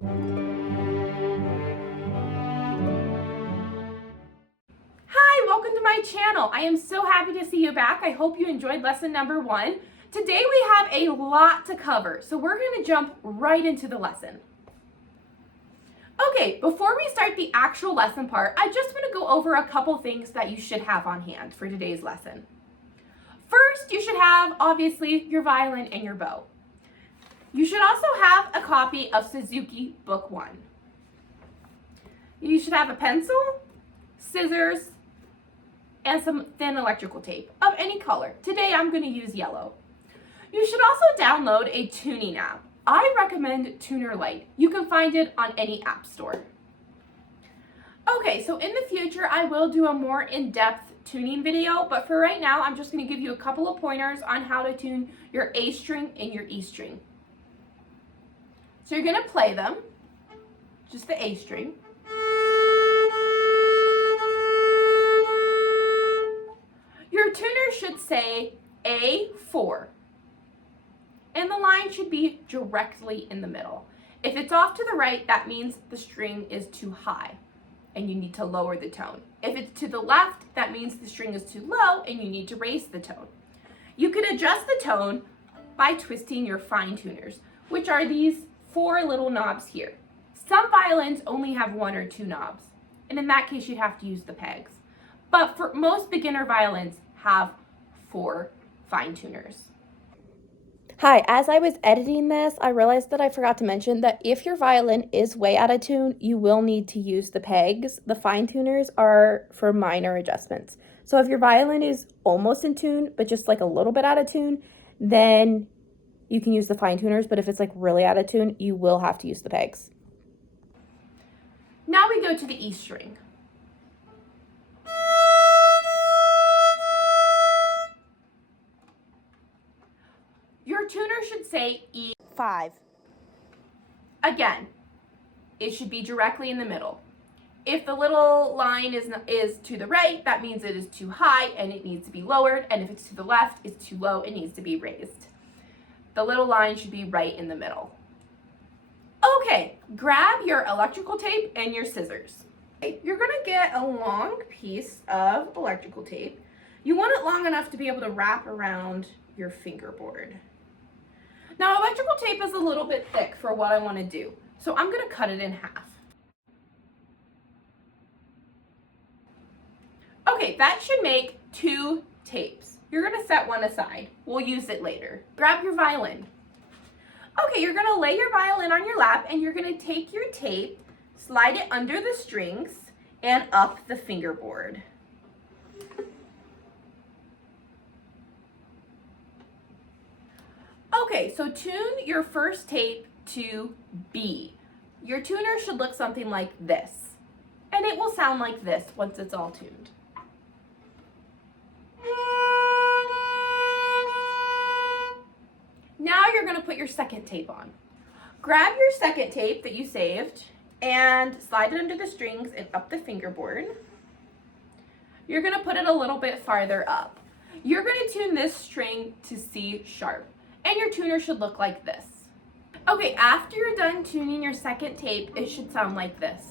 Hi, welcome to my channel. I am so happy to see you back. I hope you enjoyed lesson number 1. Today we have a lot to cover, so we're going to jump right into the lesson. Okay, before we start the actual lesson part, I just want to go over a couple things that you should have on hand for today's lesson. First, you should have, obviously, your violin and your bow. You should also have a copy of Suzuki Book 1. You should have a pencil, scissors, and some thin electrical tape of any color. Today I'm going to use yellow. You should also download a tuning app. I recommend Tuner Lite. You can find it on any app store. Okay, so in the future I will do a more in-depth tuning video, but for right now I'm just going to give you a couple of pointers on how to tune your A string and your E string. So you're going to play them, just the A string. Your tuner should say A4, and the line should be directly in the middle. If it's off to the right, that means the string is too high and you need to lower the tone. If it's to the left, that means the string is too low and you need to raise the tone. You can adjust the tone by twisting your fine tuners, which are these 4 little knobs here. Some violins only have 1 or 2 knobs, and in that case you'd have to use the pegs. But for most beginner violins have 4 fine tuners. Hi, as I was editing this, I realized that I forgot to mention that if your violin is way out of tune, you will need to use the pegs. The fine tuners are for minor adjustments. So if your violin is almost in tune, but just like a little bit out of tune, then you can use the fine tuners. But if it's like really out of tune, you will have to use the pegs. Now we go to the E string. Your tuner should say E5. Again, it should be directly in the middle. If the little line is to the right, that means it is too high and it needs to be lowered. And if it's to the left, it's too low, it needs to be raised. The little line should be right in the middle. Okay, grab your electrical tape and your scissors. You're gonna get a long piece of electrical tape. You want it long enough to be able to wrap around your fingerboard. Now, electrical tape is a little bit thick for what I want to do, so I'm going to cut it in half. Okay, that should make 2 tapes. You're going to set one aside. We'll use it later. Grab your violin. Okay, you're going to lay your violin on your lap, and you're going to take your tape, slide it under the strings, and up the fingerboard. Okay, so tune your first tape to B. Your tuner should look something like this, and it will sound like this once it's all tuned. Now you're going to put your second tape on. Grab your second tape that you saved and slide it under the strings and up the fingerboard. You're going to put it a little bit farther up. You're going to tune this string to C sharp. And your tuner should look like this. Okay, after you're done tuning your second tape, it should sound like this.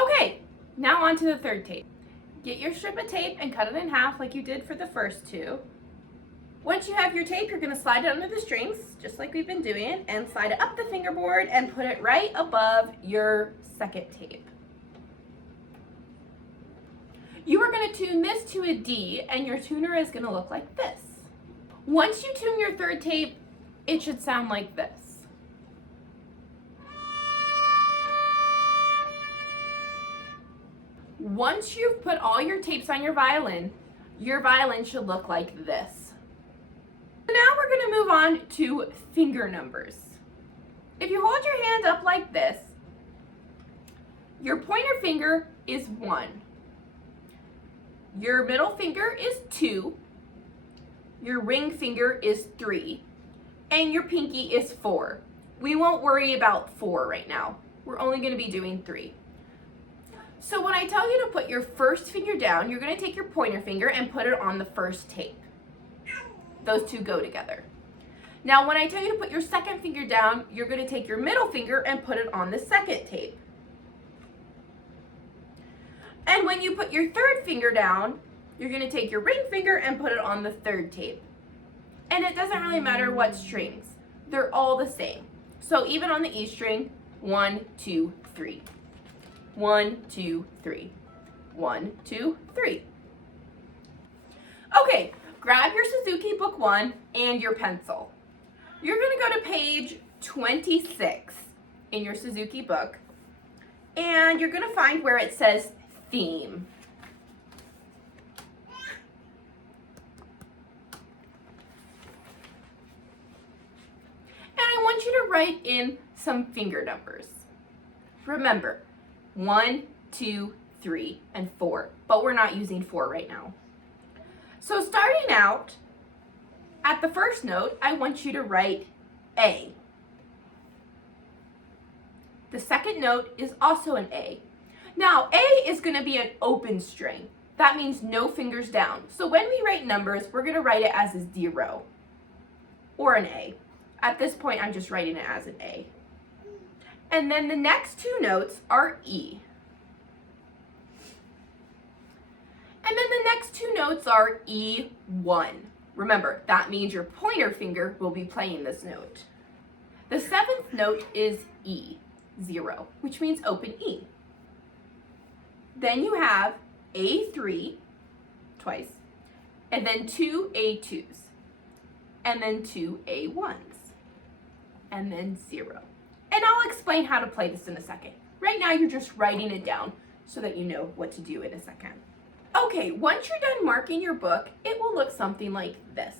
Okay, now on to the third tape. Get your strip of tape and cut it in half like you did for the first 2. Once you have your tape, you're going to slide it under the strings, just like we've been doing, and slide it up the fingerboard and put it right above your second tape. You are going to tune this to a D, and your tuner is going to look like this. Once you tune your third tape, it should sound like this. Once you've put all your tapes on your violin should look like this. Now we're going to move on to finger numbers. If you hold your hand up like this, your pointer finger is 1. Your middle finger is 2, your ring finger is 3, and your pinky is 4. We won't worry about 4 right now. We're only going to be doing 3. So when I tell you to put your first finger down, you're going to take your pointer finger and put it on the first tape. those two go together. Now, when I tell you to put your second finger down, you're going to take your middle finger and put it on the second tape. And when you put your third finger down, you're going to take your ring finger and put it on the third tape. And it doesn't really matter what strings. They're all the same. So even on the E string, 1, 2, 3. 1, 2, 3. 1, 2, 3. Okay, grab your Suzuki Book 1 and your pencil. You're going to go to page 26 in your Suzuki book, and you're going to find where it says theme. And I want you to write in some finger numbers. Remember, 1, 2, 3, and 4, but we're not using 4 right now. So starting out, at the first note, I want you to write A. The second note is also an A. Now, A is going to be an open string. That means no fingers down. So when we write numbers, we're going to write it as a 0 or an A. At this point, I'm just writing it as an A. And then the next two notes are E. And then the next two notes are E1. Remember, that means your pointer finger will be playing this note. The seventh note is E0, which means open E. Then you have A3 twice, and then two A2s, and then two A1s, and then 0. And I'll explain how to play this in a second. Right now, you're just writing it down so that you know what to do in a second. Okay, once you're done marking your book, it will look something like this.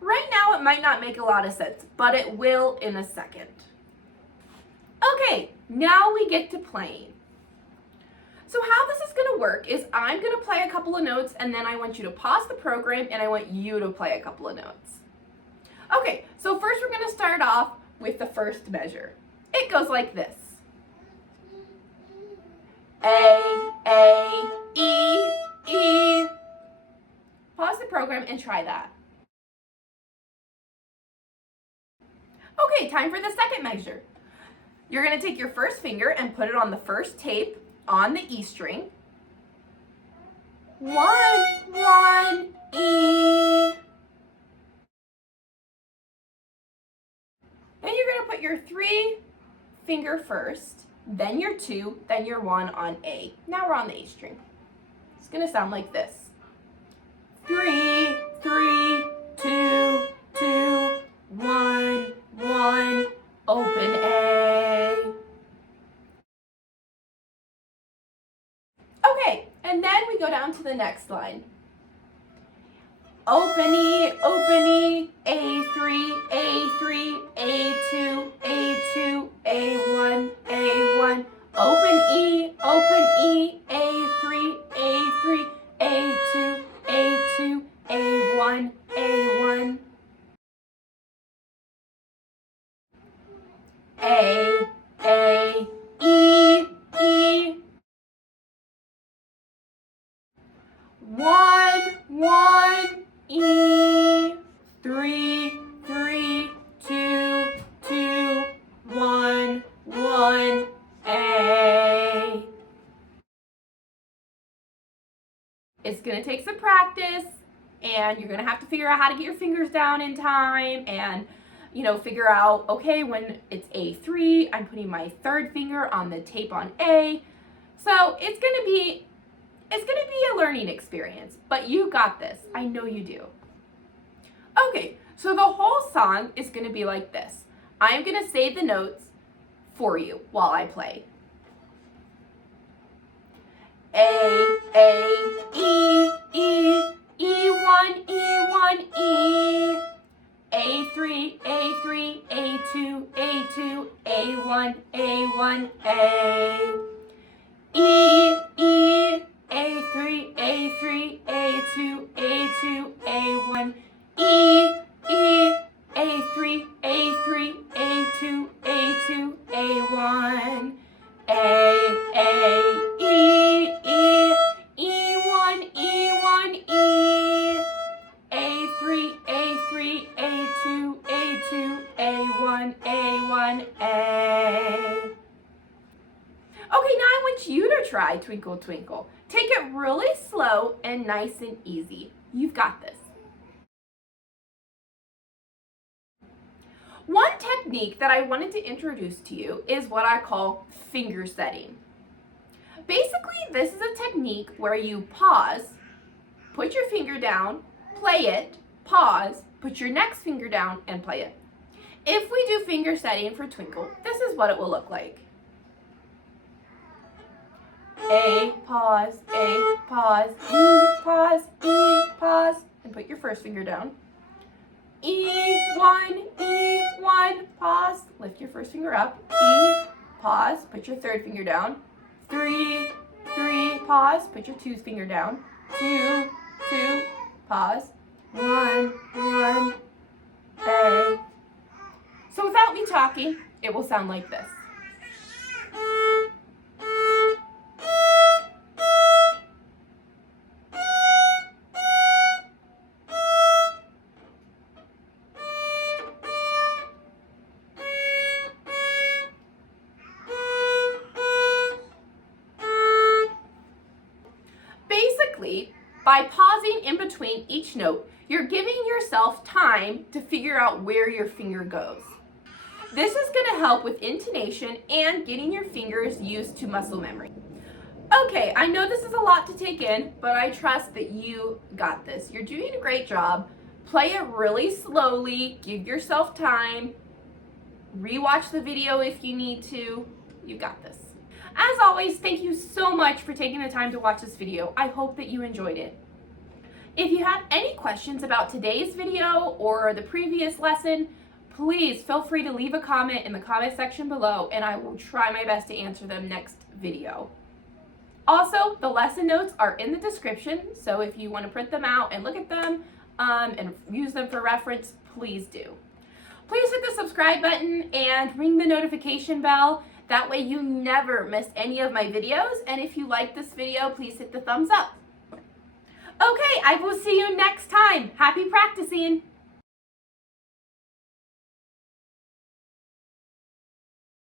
Right now, it might not make a lot of sense, but it will in a second. Okay, now we get to playing. So how this is going to work is I'm going to play a couple of notes, and then I want you to pause the program, and I want you to play a couple of notes. Okay, so first we're going to start off with the first measure. It goes like this. A, E, E. Pause the program and try that. Okay, time for the second measure. You're going to take your first finger and put it on the first tape on the E string. 1, 1, E. Then you're going to put your 3 finger first, then your 2, then your 1 on A. Now we're on the A string. It's going to sound like this. 3, 3, 2, 2, 1, 1, open A. Okay, and then we go down to the next line. Open E, A3, A3, A2, A2, A1, A1. Open E, A3, A3, A2, A2, A1, A1. A, E, E. 1, 1, E. 3, 3, 2, 2, 1, 1, A. It's going to take some practice, and you're going to have to figure out how to get your fingers down in time and, figure out, okay, when it's A3, I'm putting my third finger on the tape on A. So it's going to be a learning experience, but you got this. I know you do. Okay, so the whole song is going to be like this. I'm going to say the notes for you while I play. A, E, E, E1, E1, E. A3, A3, A2, A2, A1, A1, A. E, E, A3, A3, A2, A2, A1, E, E, A3, A3, A2, A2, A1, A, E, E, E1, E1, E. try Twinkle Twinkle. Take it really slow and nice and easy. You've got this. One technique that I wanted to introduce to you is what I call finger setting. Basically, this is a technique where you pause, put your finger down, play it, pause, put your next finger down, and play it. If we do finger setting for Twinkle, this is what it will look like. A, pause, E, pause, and put your first finger down. E1, pause, lift your first finger up. E, pause, put your third finger down. 3, pause, put your 2 finger down. 2, pause. 1, A. So without me talking, it will sound like this. Basically, by pausing in between each note, you're giving yourself time to figure out where your finger goes. This is going to help with intonation and getting your fingers used to muscle memory. Okay, I know this is a lot to take in, but I trust that you got this. You're doing a great job. Play it really slowly, give yourself time, rewatch the video if you need to. You got this. As always, thank you so much for taking the time to watch this video. I hope that you enjoyed it. If you have any questions about today's video or the previous lesson, please feel free to leave a comment in the comment section below and I will try my best to answer them next video. Also, the lesson notes are in the description, so if you want to print them out and look at them and use them for reference, please do. Please hit the subscribe button and ring the notification bell. That way you never miss any of my videos. And if you like this video, please hit the thumbs up. Okay, I will see you next time. Happy practicing.